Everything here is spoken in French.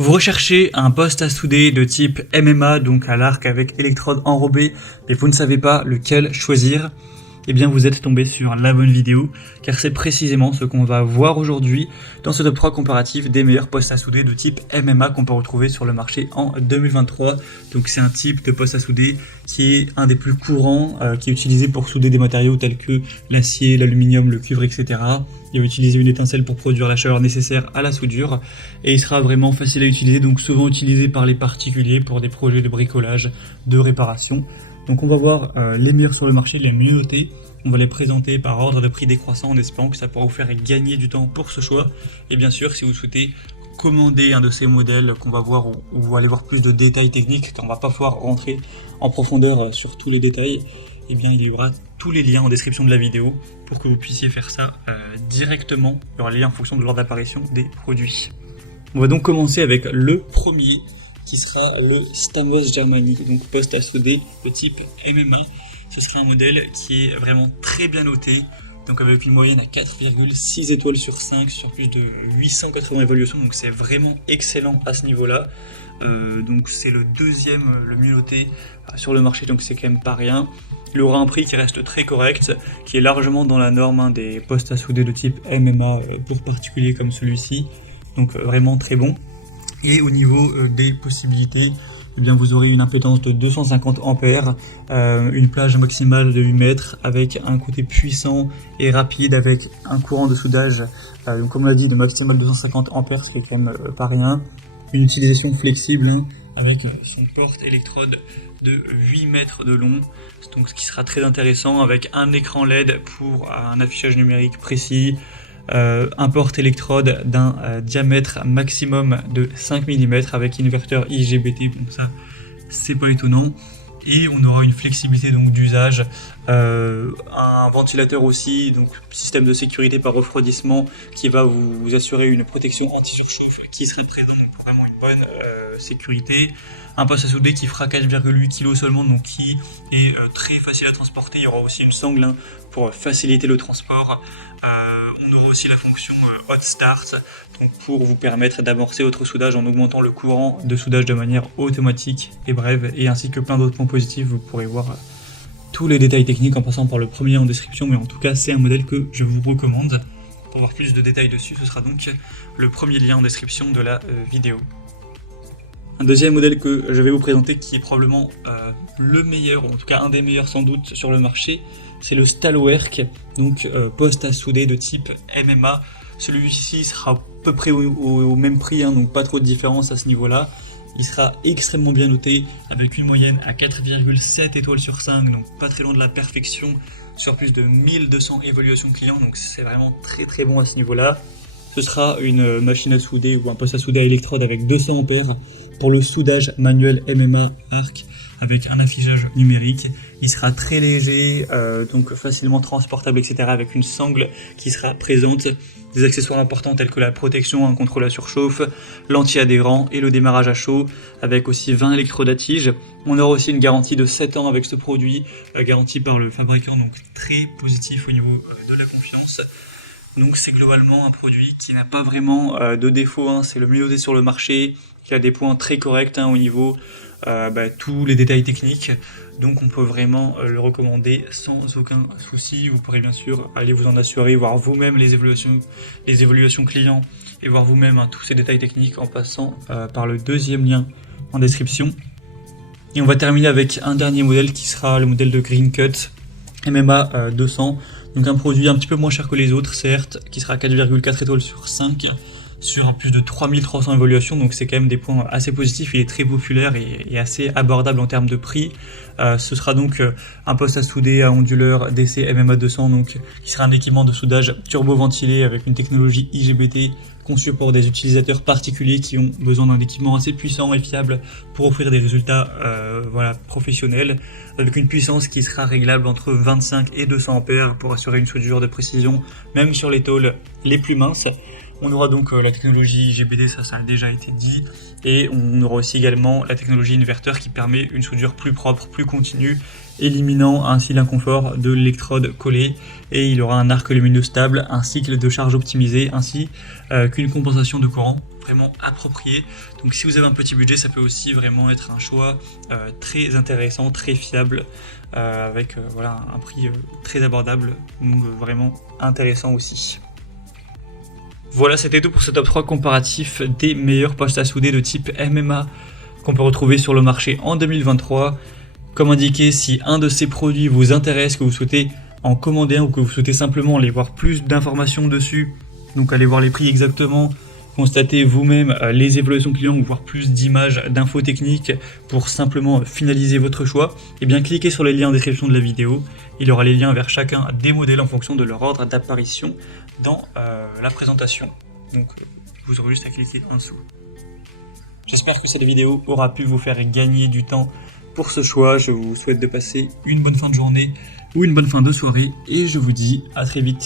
Vous recherchez un poste à souder de type MMA, donc à l'arc avec électrode enrobée, mais vous ne savez pas lequel choisir. Eh bien vous êtes tombé sur la bonne vidéo, car c'est précisément ce qu'on va voir aujourd'hui dans ce top 3 comparatif des meilleurs postes à souder de type MMA qu'on peut retrouver sur le marché en 2023. Donc c'est un type de poste à souder qui est un des plus courants, qui est utilisé pour souder des matériaux tels que l'acier, l'aluminium, le cuivre, etc. Il va utiliser une étincelle pour produire la chaleur nécessaire à la soudure, et il sera vraiment facile à utiliser, donc souvent utilisé par les particuliers pour des projets de bricolage, de réparation. Donc on va voir les meilleurs sur le marché, les mieux notés. On va les présenter par ordre de prix décroissant en espérant que ça pourra vous faire gagner du temps pour ce choix. Et bien sûr, si vous souhaitez commander un de ces modèles qu'on va voir, où vous allez voir plus de détails techniques, car on va pas pouvoir rentrer en profondeur sur tous les détails, et bien il y aura tous les liens en description de la vidéo pour que vous puissiez faire ça directement. Il y aura les liens en fonction de l'ordre d'apparition des produits. On va donc commencer avec le premier, qui sera le Stamos Germany, donc poste à souder de type MMA. Ce sera un modèle qui est vraiment très bien noté, donc avec une moyenne à 4,6 étoiles sur 5 sur plus de 880 évaluations, donc c'est vraiment excellent à ce niveau-là. Donc c'est le deuxième le mieux noté sur le marché, donc c'est quand même pas rien. Il aura un prix qui reste très correct, qui est largement dans la norme des postes à souder de type MMA pour particuliers comme celui-ci, donc vraiment très bon. Et au niveau des possibilités, eh bien vous aurez une impédance de 250 ampères, une plage maximale de 8 mètres avec un côté puissant et rapide avec un courant de soudage, donc comme on l'a dit, de maximal 250 ampères, ce qui est quand même pas rien. Une utilisation flexible avec son porte-électrode de 8 mètres de long, donc ce qui sera très intéressant, avec un écran LED pour un affichage numérique précis, un porte-électrode d'un diamètre maximum de 5 mm avec inverteur IGBT, donc ça c'est pas étonnant. Et on aura une flexibilité donc d'usage, un ventilateur aussi, donc système de sécurité par refroidissement qui va vous assurer une protection anti-surchauffe qui serait présente pour vraiment une bonne sécurité. Un poste à souder qui fera 4,8 kg seulement, donc qui est très facile à transporter. Il y aura aussi une sangle pour faciliter le transport. On aura aussi la fonction Hot Start, donc pour vous permettre d'amorcer votre soudage en augmentant le courant de soudage de manière automatique et brève, et ainsi que plein d'autres points positifs. Vous pourrez voir tous les détails techniques en passant par le premier en description, mais en tout cas c'est un modèle que je vous recommande. Pour voir plus de détails dessus, ce sera donc le premier lien en description de la vidéo. Un deuxième modèle que je vais vous présenter, qui est probablement le meilleur, ou en tout cas un des meilleurs sans doute sur le marché, c'est le Stahlwerk, donc poste à souder de type MMA. Celui-ci sera à peu près au même prix, donc pas trop de différence à ce niveau-là. Il sera extrêmement bien noté, avec une moyenne à 4,7 étoiles sur 5, donc pas très loin de la perfection, sur plus de 1200 évaluations clients, donc c'est vraiment très très bon à ce niveau-là. Ce sera une machine à souder ou un poste à souder à électrode avec 200 ampères pour le soudage manuel MMA arc avec un affichage numérique. Il sera très léger, donc facilement transportable, etc. avec une sangle qui sera présente. Des accessoires importants tels que la protection contre la surchauffe, l'anti-adhérent et le démarrage à chaud, avec aussi 20 électrodes à tige. On aura aussi une garantie de 7 ans avec ce produit, garantie par le fabricant, donc très positif au niveau de la confiance. Donc c'est globalement un produit qui n'a pas vraiment de défaut, c'est le mieux noté sur le marché, qui a des points très corrects au niveau tous les détails techniques. Donc on peut vraiment le recommander sans aucun souci. Vous pourrez bien sûr aller vous en assurer, voir vous-même les évaluations clients et voir vous-même tous ces détails techniques en passant par le deuxième lien en description. Et on va terminer avec un dernier modèle qui sera le modèle de Green Cut MMA 200. Donc un produit un petit peu moins cher que les autres, certes, qui sera 4,4 étoiles sur 5, sur plus de 3300 évaluations, donc c'est quand même des points assez positifs. Il est très populaire et assez abordable en termes de prix. Ce sera donc un poste à souder à onduleur DC MMA 200, donc qui sera un équipement de soudage turbo-ventilé avec une technologie IGBT conçu pour des utilisateurs particuliers qui ont besoin d'un équipement assez puissant et fiable pour offrir des résultats professionnels, avec une puissance qui sera réglable entre 25 et 200 ampères pour assurer une soudure de précision, même sur les tôles les plus minces. On aura donc la technologie IGBT, ça a déjà été dit, et on aura aussi également la technologie inverteur qui permet une soudure plus propre, plus continue, éliminant ainsi l'inconfort de l'électrode collée, et il aura un arc lumineux stable, un cycle de charge optimisé, ainsi qu'une compensation de courant vraiment approprié. Donc si vous avez un petit budget, ça peut aussi vraiment être un choix très intéressant, très fiable, avec voilà, un prix très abordable, donc vraiment intéressant aussi. Voilà, c'était tout pour ce top 3 comparatif des meilleurs postes à souder de type MMA qu'on peut retrouver sur le marché en 2023. Comme indiqué, si un de ces produits vous intéresse, que vous souhaitez en commander un ou que vous souhaitez simplement aller voir plus d'informations dessus, donc allez voir les prix exactement, constatez vous-même les évaluations clients ou voir plus d'images, d'infos techniques pour simplement finaliser votre choix, et bien cliquez sur les liens en description de la vidéo. Il y aura les liens vers chacun des modèles en fonction de leur ordre d'apparition dans la présentation. Donc vous aurez juste à cliquer en dessous. J'espère que cette vidéo aura pu vous faire gagner du temps pour ce choix. Je vous souhaite de passer une bonne fin de journée ou une bonne fin de soirée et je vous dis à très vite.